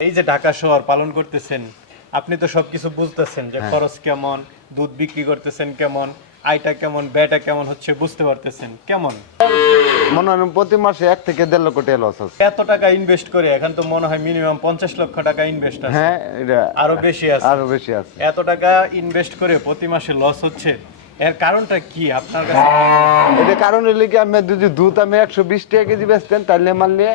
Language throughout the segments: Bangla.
এই যে ঢাকা শহর পালন করতেছেন আপনি তো সবকিছু বুঝতেছেন যে হ্যাঁ। খরচ কেমন দুধ বিক্রি করতেছেন কেমন আয়টা কেমন ব্যয়টা কেমন হচ্ছে বুঝতে পারতেছেন। কেমন? মনে হয় প্রতি মাসে এক থেকে দেড় লক্ষ টাকা লস আছে। এত টাকা ইনভেস্ট করে এখন তো মনে হয় মিনিমাম পঞ্চাশ লক্ষ টাকা ইনভেস্ট আছে। হ্যাঁ এটা আরও বেশি আছে। আরও বেশি আছে। এত টাকা ইনভেস্ট করে প্রতি মাসে লস হচ্ছে। এর কারণটা কি আপনার কাছে? এটা কারণ হলে কি আমি যদি দুধ আমি একশো বিশ টাকা কেজি বেচতেন তাহলে মারলে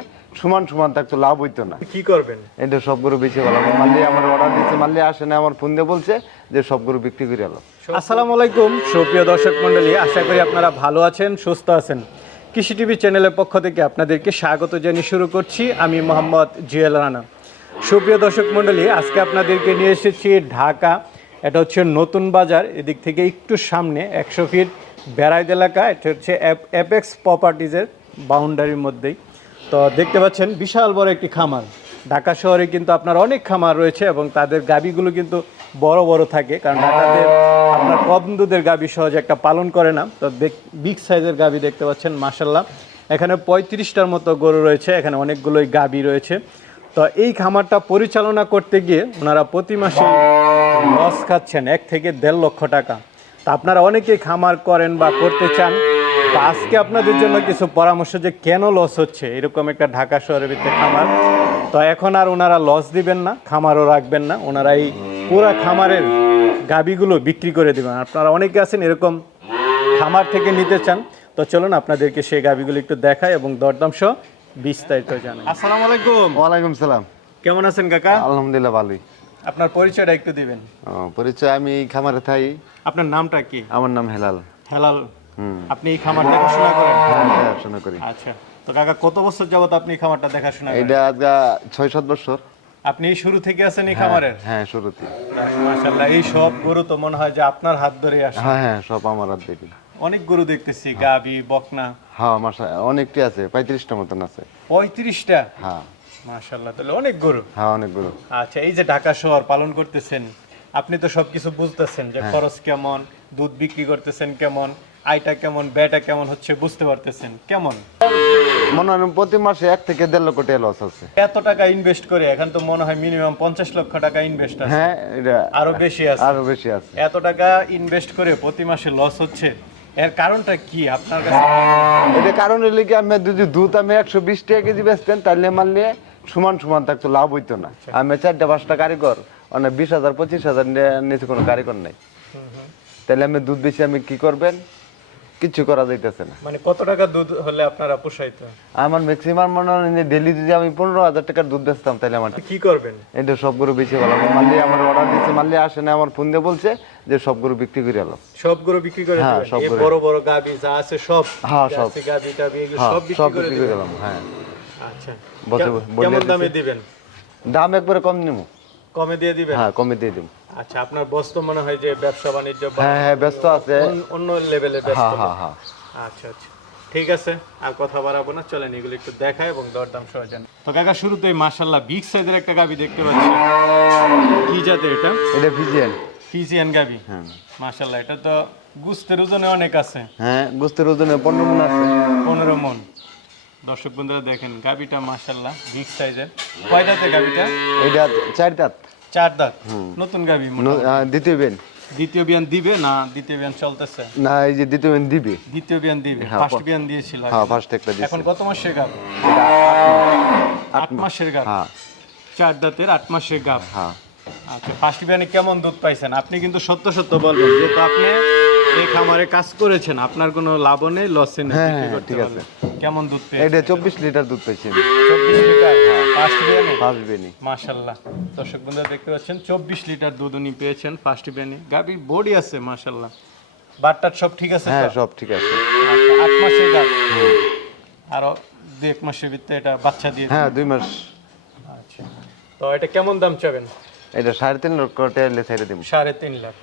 সমান সমান থাকতো লাভ হইতো না। কি করবেন? এটা সব গরু বেশি ভালো মারলে আমার অর্ডার দিচ্ছে মারলে আসে না আমার ফোন দিয়ে বলছে যে সব গরু বিক্রি করে এলো। আসসালামু আলাইকুম সুপ্রিয় দর্শক মণ্ডলী আশা করি আপনারা ভালো আছেন সুস্থ আছেন। কৃষি টিভি চ্যানেলের পক্ষ থেকে আপনাদেরকে স্বাগত জানিয়ে শুরু করছি। আমি মোহাম্মদ জুয়েল রানা। সুপ্রিয় দর্শক মণ্ডলী আজকে আপনাদেরকে নিয়ে এসেছি ঢাকা। এটা হচ্ছে নতুন বাজার এদিক থেকে একটু সামনে একশো ফিট বেড়াইদ এলাকা। এটা হচ্ছে অ্যাপেক্স প্রপার্টিজের বাউন্ডারির মধ্যেই। তো দেখতে পাচ্ছেন বিশাল বড় একটি খামার। ঢাকা শহরে কিন্তু আপনার অনেক খামার রয়েছে এবং তাদের গাবিগুলো কিন্তু বড় বড় থাকে, কারণ ঢাকাতে আপনার কম দুধের গাবি সহজে একটা পালন করে না। তো বিগ সাইজের গাবি দেখতে পাচ্ছেন মাসাল্লাহ এখানে পঁয়ত্রিশটার মতো গরু রয়েছে, এখানে অনেকগুলোই গাবি রয়েছে। তো এই খামারটা পরিচালনা করতে গিয়ে ওনারা প্রতি মাসে লস খাচ্ছেন, এক থেকে দেড় লক্ষ টাকা। তা আপনারা অনেকেই খামার করেন বা করতে চান আজকে আপনাদের জন্য কিছু পরামর্শ যে কেন লস হচ্ছে এরকম একটা ঢাকা শহরের ভিতরে খামার। তো এখন আর ওনারা লস দিবেন না খামারও রাখবেন না ওনারা এই পুরা খামারের গাবিগুলো বিক্রি করে দেবেন। আপনারা অনেকে আছেন এরকম খামার থেকে নিতে চান তো চলুন আপনাদেরকে সেই গাবিগুলো একটু দেখায় এবং দরদাম সহ বিস্তারিত জানাই। আসসালামু আলাইকুম। ওয়ালাইকুম সালাম। কেমন আছেন কাকা? আলহামদুলিল্লাহ ভালোই। আপনার পরিচয়টা একটু দিবেন। পরিচয় আমি এই খামারে থাই। আপনার নামটা কি? আমার নাম হেলাল। হেলাল। আপনি এই খামার দেখাশোনা করেন। হ্যাঁ, দেখাশোনা করি। আচ্ছা। তো কাকা কত বছর যাবত আপনি এই খামারটা দেখাশোনা করেন? এটা আজকে ছয় সাত বছর। আপনি শুরু থেকে আছেন এই খামারের? হ্যাঁ শুরুতে মাশাআল্লাহ এই সব গরু তো মনে হয় যে আপনার হাত ধরে আসে। হ্যাঁ হ্যাঁ সব আমার হাত অনেক গরু দেখতেছি গাবি বকনা। হ্যাঁ মাসা অনেকটি আছে পঁয়ত্রিশটা মতন আছে। পঁয়ত্রিশটা? হ্যাঁ। মাশাআল্লাহ তাহলে অনেক গরু। হ্যাঁ অনেকগুলো আচ্ছা এই যে ঢাকা শহর পালন করতেছেন আপনি তো সবকিছু বুঝতেছেন যে খরচ কেমন দুধ বিক্রি করতেছেন কেমন আয়টা কেমন ব্যয়টা কেমন হচ্ছে বুঝতে পারতেছেন কেমন? মনে হয় প্রতি মাসে এক থেকে দেড় লক্ষ টাকা লস আছে। এত টাকা ইনভেস্ট করে এখন তো মনে হয় মিনিমাম পঞ্চাশ লক্ষ টাকা ইনভেস্ট আছে। হ্যাঁ এটা আরও বেশি আছে। আরও বেশি আছে। এত টাকা ইনভেস্ট করে প্রতি মাসে লস হচ্ছে এর কারণটা কি আপনার কাছে? এটা কারণ হলে কি আমি যদি দুধ আমি একশো বিশ টাকা কেজি বেচতেন তাহলে মারলে সমান সমান থাকতো লাভ হইতো না। আমি চারটা পাঁচটা কারিগর অনেক বিশ হাজার পঁচিশ হাজার নিচে কোনো কারিগর নাই। তাহলে আমি দুধ বেশি আমি কি করবেন? কিচ্ছু করা যাইতেছে না। মানে কত টাকা দুধ হলে আপনারা পোষাইতো? আমার ম্যাক্সিমাম মনে হয় যে ডেলি যদি আমি পনেরো হাজার টাকার দুধ বেচতাম তাহলে আমার কি করবেন? এটা সব গরু বেশি ভালো মারলে আমার অর্ডার দিচ্ছে মারলে আসে না আমার ফোন দিয়ে বলছে যে সব গরু বিক্রি করে এলো। সব গরু বিক্রি করে হ্যাঁ, সব বড় বড় গাবি যা আছে সব হ্যাঁ, সব। গাবি টাবি হ্যাঁ সব বিক্রি করে? গেলাম হ্যাঁ। আচ্ছা। কেমন- দামে দিবেন? দাম একবারে কম নিবো কমে দিয়ে দিবেন? হ্যাঁ কমে দিয়ে দিব আচ্ছা আপনার বস তো মনে হয় যে ব্যবসা বাণিজ্য হ্যাঁ হ্যাঁ ব্যস্ত আছে। অন্য- লেভেলে ব্যস্ত হ্যাঁ হ্যাঁ হ্যাঁ। আচ্ছা আচ্ছা। ঠিক আছে আর কথা বাড়াবো না চলেন এগুলো একটু দেখায় এবং দরদাম সহ জানি। তো কাকা শুরুতেই মাশাল্লাহ বিগ সাইজের একটা গাবি দেখতে পাচ্ছি। কি জাতের এটা? এটা ভিজিয়ান ফিজিয়ান গাবি। হ্যাঁ। মাশাল্লাহ এটা তো গুস্তের ওজনে অনেক আছে। হ্যাঁ গোস্তের ওজনে পনেরো মন আছে। পনেরো মন। দর্শক বন্ধুরা দেখেন গাবিটা মাশাল্লাহ বিগ সাইজের কয় দাঁতে গাবিটা? এটা চার দাঁত। চার দাঁত। নতুন গাবি দ্বিতীয় বেন দ্বিতীয় বিয়ান দিবে না দ্বিতীয় বিয়ান চলতেছে? না এই যে দ্বিতীয় বেন দিবে। দ্বিতীয় বিয়ান দিবে। হ্যাঁ, ফার্স্ট বিয়ান দিয়েছিল হ্যাঁ ফার্স্ট একটা এখন কত মাসের গাব? আট মাসের গাব। হ্যাঁ। চার দাঁতের আট মাসের গাব। হ্যাঁ। আচ্ছা ফার্স্ট বিয়ানে কেমন দুধ পাইছেন? আপনি কিন্তু সত্য সত্য বলবেন যেহেতু আপনি এই খামারে কাজ করেছেন আপনার কোনো লাভও নেই লসে নেই হ্যাঁ, হ্যাঁ, ঠিক পারবেন কেমন দুধ পেয়ে এটা চব্বিশ লিটার দুধ আমি। চব্বিশ লিটার? ফার্স্ট বিয়ানে ফার্স্ট বেনি মাশাল্লাহ। দর্শক বন্ধুরা দেখতে পাচ্ছেন চব্বিশ লিটার দুধ উনি পেয়েছেন ফার্স্ট বিয়ানে গাবির বডি আছে মাশাল্লাহ। বাটটার সব ঠিক আছে হ্যাঁ সব ঠিক আছে। আচ্ছা, আট মাসের গাব আরও দু এক মাসের ভিতরে এটা বাচ্চা দিয়ে হ্যাঁ দুই মাস। আচ্ছা। তো এটা কেমন দাম চাবেন? এটা সাড়ে তিন লক্ষ টাকা ছেড়ে দিব। সাড়ে তিন লাখ।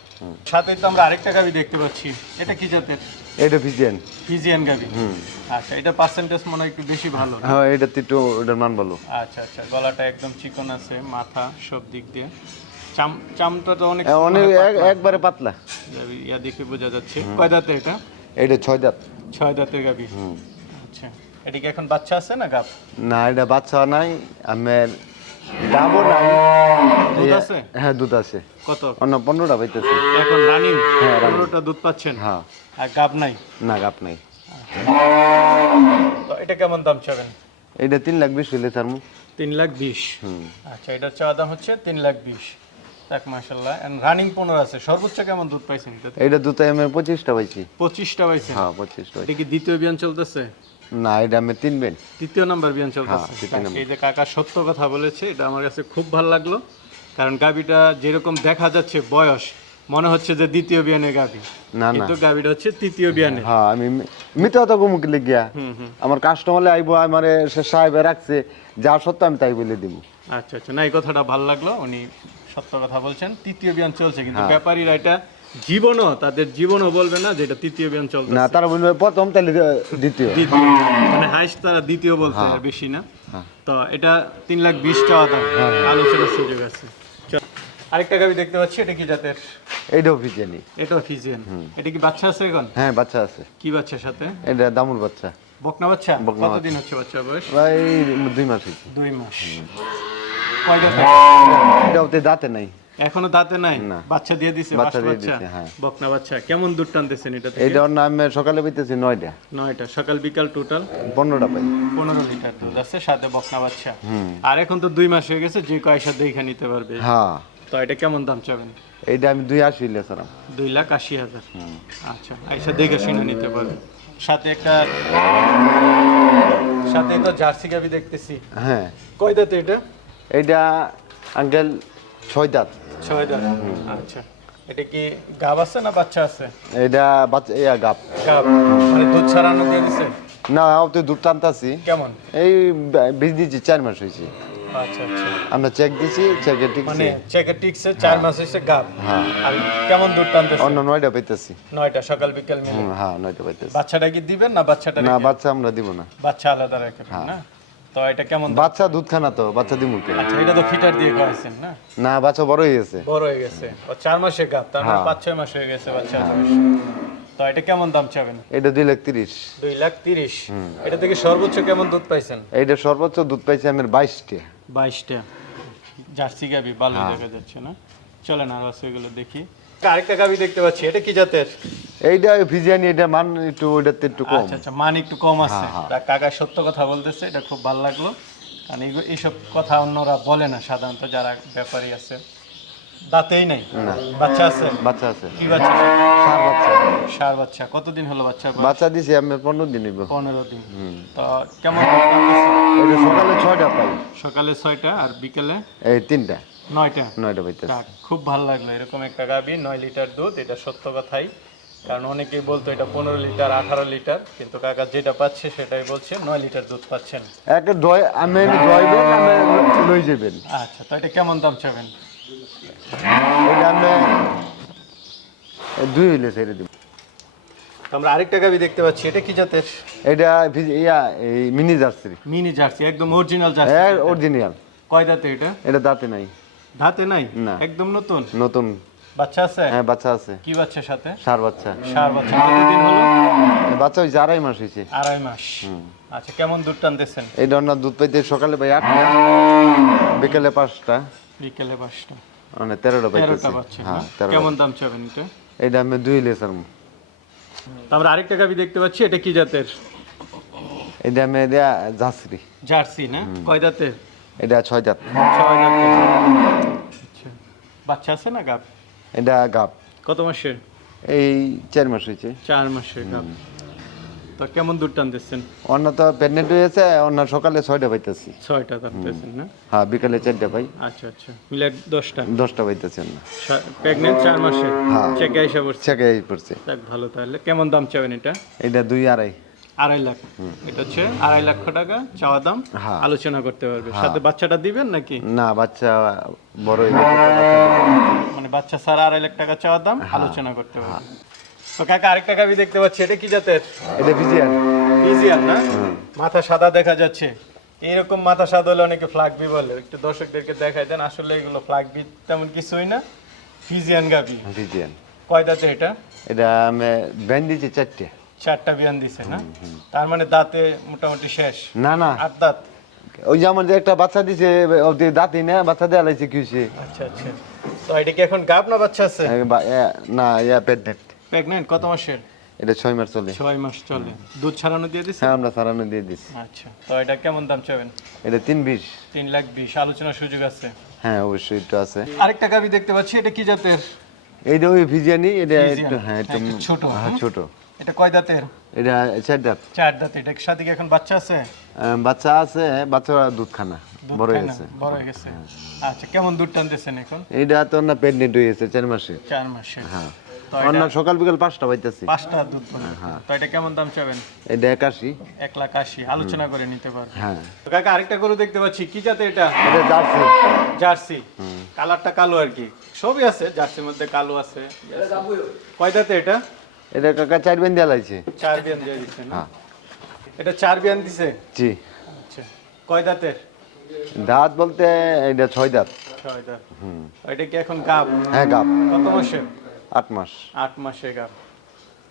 সাথে তো আমরা আরেকটা গাবি দেখতে পাচ্ছি। এটা কি জাতের? এটা ভিজিয়ান ফিজিয়ান গাবি। আচ্ছা এটা পার্সেন্টেজ মনে হয় একটু বেশি ভালো হ্যাঁ এটা একটু ওটার মান ভালো। আচ্ছা আচ্ছা গলাটা একদম চিকন আছে মাথা সব দিক দিয়ে। চাম চামটা তো অনেক অনেক এক- একবারে পাতলা। ইয়া দেখে বোঝা যাচ্ছে। কয় দাঁতে এটা? এটা ছয় দাঁত। ছয় দাঁতের গাবি। আচ্ছা এটা কি এখন বাচ্চা আছে না গাব? না এটা বাচ্চা নাই আমার দুধ আছে? হ্যাঁ দুধ আছে। কত? অন্য পনেরোটা পাইতেছে। এখন রানিং? হ্যাঁ, পনেরোটা দুধ পাচ্ছেন? হ্যাঁ। আর গাব নাই? না গাপ নাই। তো এটা কেমন দাম চাবেন? তিন লাখ বিশ হইলে তার তিন লাখ বিশ? হুম। আচ্ছা এটার চাওয়া দাম হচ্ছে তিন লাখ বিশ। মাসাল্লাহ রানিং পনেরো আছে। সর্বোচ্চ কেমন দুধ পাইছেন? আমি পঁচিশটা পাইছি। পঁচিশটা হ্যাঁ পঁচিশটা পাইছি। এটা কি দ্বিতীয় বিয়ান চলতেছে? না এটা আমি তিন বেন তৃতীয় নাম্বার বিয়ান চলতেছে হ্যাঁ, তৃতীয় নাম্বার। এই যে কাকা সত্য কথা বলেছে এটা আমার কাছে খুব ভালো লাগল কারণ গাবিটা যেরকম দেখা যাচ্ছে বয়স মনে হচ্ছে যে দ্বিতীয় বিয়ানের গাবি না না। কিন্তু গাবিটা হচ্ছে তৃতীয় বিয়ানে। হ্যাঁ আমি মিথ্যা কথা লিখিয়া হুম হুম। আমার কাস্টমারে আইবো আমার সে সাহেবে রাখছে যা সত্য আমি তাই বলে দিব আচ্ছা আচ্ছা। না এই কথাটা ভালো লাগল উনি সত্য কথা বলছেন। তৃতীয় বিয়ান চলছে কিন্তু হ্যাঁ। ব্যাপারীরা এটা জীবনও তাদের জীবনও বলবে না যে এটা তৃতীয় বিয়ান চলছে না তারা বলবে প্রথম তাহলে দ্বিতীয় দ্বিতীয়। মানে হাইস্ট তারা দ্বিতীয় বলতে হ্যাঁ। আর বেশি না। তো এটা তিন লাখ বিশ টাকা দাম। হ্যাঁ। আলোচনার সুযোগ আছে। আরেকটা গাবি দেখতে পাচ্ছি এটা কি জাতের? এইটাও ফিজেনি এটাও ফিজিয়ান। এটা কি বাচ্চা আছে এখন? হ্যাঁ বাচ্চা আছে। কি বাচ্চার সাথে? এটা দামুর বাচ্চা। বকনা বাচ্চা? কতদিন হচ্ছে বাচ্চা বয়স? প্রায় দুই মাস দুই মাস। কয় দাঁত এটাও দাঁতে নাই। এখনও দাঁতে নাই। বাচ্চা দিয়ে দিছে বাচ্চা দিয়ে দিছে, হ্যাঁ। বকনা বাচ্চা কেমন দুধ টানতেছেন এটা থেকে? এইটার নামে সকালে পাইতেছি নয়টা। নয়টা সকাল বিকাল টোটাল পনেরোটা পাই। পনেরো লিটার দুধ আছে সাথে বকনা বাচ্চা। আর এখন তো দুই মাস হয়ে গেছে যে কয়ের সাথে দেখে নিতে পারবে। হ্যাঁ। তো এটা কেমন দাম চাবেন? এইটা আমি দুই আশি লেছিলাম দুই লাখ আশি হাজার। আচ্ছা আইসা দেখে শুনে নিতে পারবে। সাথে একটা সাথে তো জার্সি গাবি দেখতেছি। হ্যাঁ। কয় দাঁতে এটা? এইটা আঙ্কেল ছয় দাঁত। ছয় দাঁত আচ্ছা। এটা কি গাব আছে না বাচ্চা আছে? এইটা বাচ্চা ইয়া গাপ গাব। মানে দুধ ছাড়ানো দিয়ে দিছে? না ও তো দুধ টানতাছি কেমন? এই চার মাস হয়েছে। আচ্ছা আচ্ছা। আমরা চেক দিছি চেকে ঠিক মানে চেকে টিকছে চার মাস হয়েছে গাব। হ্যাঁ। আর কেমন দুধ টানতেছে? অন্য নয়টা পাইতেছি। নয়টা সকাল বিকাল মিলে? হ্যাঁ নয়টা পাইতেছি। বাচ্চাটা কি দিবেন না বাচ্চাটা না? বাচ্চা আমরা দিব না। বাচ্চা আলাদা রাখবেন না? তো এটা কেমন বাচ্চা দুধ খানা তো বাচ্চা দিব কে? আচ্ছা এটা তো ফিটার দিয়ে খাওয়াইছেন না? না বাচ্চা বড় হয়ে গেছে বড় হয়ে গেছে। ও চার মাসে গাব তার মানে হ্যাঁ। পাঁচ ছয় মাস হয়ে গেছে বাচ্চা। তো এটা কেমন দাম চাবেন? এটা দুই লাখ তিরিশ। দুই লাখ তিরিশ। এটা থেকে সর্বোচ্চ কেমন দুধ পাইছেন? এইটা সর্বোচ্চ দুধ পাইছি আমার বাইশটা। বাইশটা। জার্সি গাবি ভালো হ্যাঁ। দেখা যাচ্ছে না? চলেন আর আছে এগুলো দেখি। আরেকটা গাবি দেখতে পাচ্ছি এটা কি জাতের? এইটা ভিজিয়ানি এটা মান একটু ওইটাতে একটু কম। আচ্ছা আচ্ছা মান একটু কম আছে। হ্যাঁ, হ্যাঁ। কাকা সত্য কথা বলতেছে এটা খুব ভালো লাগল। কারণ এইসব কথা অন্যরা বলে না সাধারণত যারা ব্যাপারী আছে। দাঁতেই নাই। বাচ্চা আছে? বাচ্চা আছে। কি বাচ্চা? সার বাচ্চা। সার বাচ্চা। কতদিন হলো বাচ্চা বাচ্চা দিছি আমি পনেরো দিন নিব পনেরো দিন। তো কেমন? সকালে ছয়টা পাই। সকালে ছয়টা আর বিকেলে? এই তিনটা। নয়টা? নয়টা পাইতেছি খুব ভালো লাগল এরকম একটা গাবি নয় লিটার দুধ এটা সত্য কথাই। কারণ অনেকেই বলতো এটা পনেরো লিটার আঠারো লিটার কিন্তু কাকা যেটা পাচ্ছে সেটাই বলছে নয় লিটার দুধ পাচ্ছেন। একটা ডয় আমি ডয়বেন আমি লই যাবেন। আচ্ছা তো এটা কেমন দাম চাবেন? দুই হইলে ছেড়ে দিব। আমরা আরেকটা গাবি দেখতে পাচ্ছি এটা কি জাতের? এটা ইয়া এই মিনি জার্সি। মিনি জার্সি একদম অরিজিনাল জার্সি। হ্যাঁ অরিজিনাল কয় দাঁতে এটা? এটা দাঁতে নাই। দাঁতে নাই? না। একদম নতুন? নতুন। বাচ্চা আছে? হ্যাঁ বাচ্চা আছে। কি বাচ্চার সাথে? সার বাচ্চা। সার বাচ্চা। কতদিন হলো? বাচ্চা হয়েছে আড়াই মাস হয়েছে। আড়াই মাস। আচ্ছা কেমন দুধ টানতেছেন? এই ধরনের দুধ পাইতে সকালে পাই আটটা বিকেলে পাঁচটা। বিকেলে পাঁচটা। মানে তেরোটা পাইতেছি। পাচ্ছেন হ্যাঁ কেমন দাম চাবেন এটা? এটা আমি দুই লেসার তো আমরা আরেকটা গাবি দেখতে পাচ্ছি এটা কি জাতের? এটা আমি দেয়া জাসরি জার্সি না? কয় দাঁতের? এটা ছয় জাত। ছয় দাঁতের আচ্ছা। বাচ্চা আছে না গাব এটা গাপ। কত মাসের? এই চার মাস হয়েছে। চার মাসের গাব তো কেমন দুধ টানতেছেন? অন্য তো প্রেগনেন্ট হয়েছে অন্য সকালে ছয়টা পাইতেছি। ছয়টা টানতেছেন না? হ্যাঁ বিকালে চারটা পাই। আচ্ছা আচ্ছা। মিলে দশটা? দশটা পাইতেছি অন্য প্রেগনেন্ট চার মাসে? হ্যাঁ। চেকে এসে পড়ছে। চেকে এই পড়ছে। যাক ভালো তাহলে। কেমন দাম চাবেন এটা? এটা দুই আড়াই। আড়াই লাখ। এটা হচ্ছে আড়াই লক্ষ টাকা চাওয়া দাম। হ্যাঁ। আলোচনা করতে পারবে। সাথে বাচ্চাটা দিবেন নাকি? না বাচ্চা বড় হয়ে মানে বাচ্চা ছাড়া আড়াই লাখ টাকা চাওয়া দাম হ্যাঁ। আলোচনা করতে পারবে। তো কাকা আরেকটা গাবি দেখতে পাচ্ছি। এটা কি জাতের? এটা ভিজিয়ান ইজিয়ার না? মাথা সাদা দেখা যাচ্ছে। এইরকম মাথা সাদা হলে অনেকে ফ্লাগবি বলে। একটু দর্শকদেরকে দেখাই দেন। আসলে এগুলো ফ্লাগবি তেমন কিছুই না। ফিজিয়ান গাবি ভিজিয়ান কয় দাঁতে এটা? এটা আমি ব্যান্ড চারটে। চারটা বিয়ান দিছে না? তার মানে দাঁতে মোটামুটি শেষ। না না। আট দাঁত? ওই যে আমার যে একটা বাচ্চা দিছে দাঁতই না বাচ্চা দেওয়া লাগছে কি হয়েছে আচ্ছা আচ্ছা। তো এটা কি এখন গাব না বাচ্চা আছে? না ইয়া প্রেগনেন্ট প্রেগনেন্ট কত মাসের? এটা ছয় মাস চলে। ছয় মাস চলে। দুধ ছাড়ানো দিয়ে দিছে? হ্যাঁ আমরা সারানো দিয়ে দিছি। আচ্ছা। তো এটা কেমন দাম চাবেন এটা তিন বিশ। তিন লাখ বিশ। আলোচনার সুযোগ আছে? হ্যাঁ অবশ্যই একটু আছে। আরেকটা গাবি দেখতে পাচ্ছি এটা কি জাতের? এইটা ওই ভিজিয়ানি এটা ফ্রিজিয়ান। একটু হ্যাঁ একটু ছোট, হ্যাঁ ছোট। এটা কয় দাঁতের? এটা চার দাঁত। চার দাঁত এটার সাথে কি এখন বাচ্চা আছে? বাচ্চা আছে বাচ্চা দুধ খানা বড় হয়ে গেছে। বড় হয়ে গেছে। আচ্ছা কেমন দুধ টানতেছেন এখন? এইটা তো না প্রেগনেন্ট হয়ে গেছে চার মাসে। চার মাসে। হ্যাঁ। অন্য এটা সকাল বিকাল পাঁচটা পাইতেছি পাঁচটা দুধ পাবে। তো এটা কেমন দাম চাবেন? এটা একাশি। এক লাখ আশি আলোচনা করে নিতে পারবেন। হ্যাঁ। তো কাকা আরেকটা গরু দেখতে পাচ্ছি কি জাতে এটা? এটা জার্সি। জার্সি। কালারটা কালো আর কি। সবই আছে জার্সির মধ্যে কালো আছে। কয় দাঁতে এটা? এটা কাকা চার বেন দেওয়া লাগছে চার বিয়ান দিয়ে না? হ্যাঁ। এটা চার বিয়ান দিছে? জি। আচ্ছা। কয় দাঁতের? দাঁত বলতে এটা ছয় দাঁত। ছয় দাঁত। হুম। এটা কি এখন গাব? হ্যাঁ গাপ কত মাসের আট মাস। আট মাসে গাব।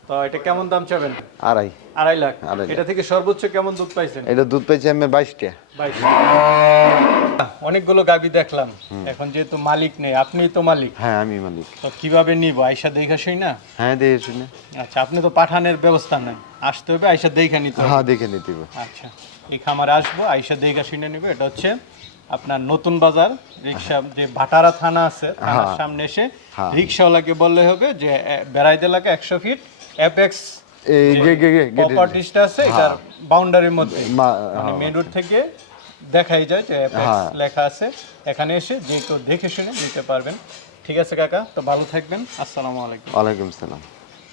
তো এটা কেমন দাম চাবেন? আড়াই। আড়াই লাখ। এটা থেকে সর্বোচ্চ কেমন দুধ পাইছেন? এটা দুধ পেয়েছি আমি বাইশটা। বাইশ অনেকগুলো গাবি দেখলাম। এখন যেহেতু মালিক নেই আপনিই তো মালিক। হ্যাঁ আমি মালিক। তো কীভাবে নিব? আইসা দেখা শুই না? হ্যাঁ দেখে শুনে আচ্ছা আপনি তো পাঠানের ব্যবস্থা নেই আসতে হবে আইসা দেখা নিতে হ্যাঁ দেখে নিতে হবে। আচ্ছা এই খামারে আসব আইসা দেখা শুনে নেবে। এটা হচ্ছে আপনার নতুন বাজার রিক্সা যে ভাটারা থানা আছে থানার হ্যাঁ। সামনে এসে হ্যাঁ। রিক্সাওয়ালাকে বললে হবে যে বেড়াইতে এলাকা একশো ফিট অ্যাপেক্স প্রপার্টিসটা আছে এটার বাউন্ডারির মধ্যে। মানে মেন রোড থেকে দেখাই যায় যে অ্যাপেক্স হ্যাঁ। লেখা আছে। এখানে এসে যে কেউ দেখে শুনে নিতে পারবেন। ঠিক আছে কাকা তো ভালো থাকবেন। আসসালামু আলাইকুম। ওয়ালাইকুম সালাম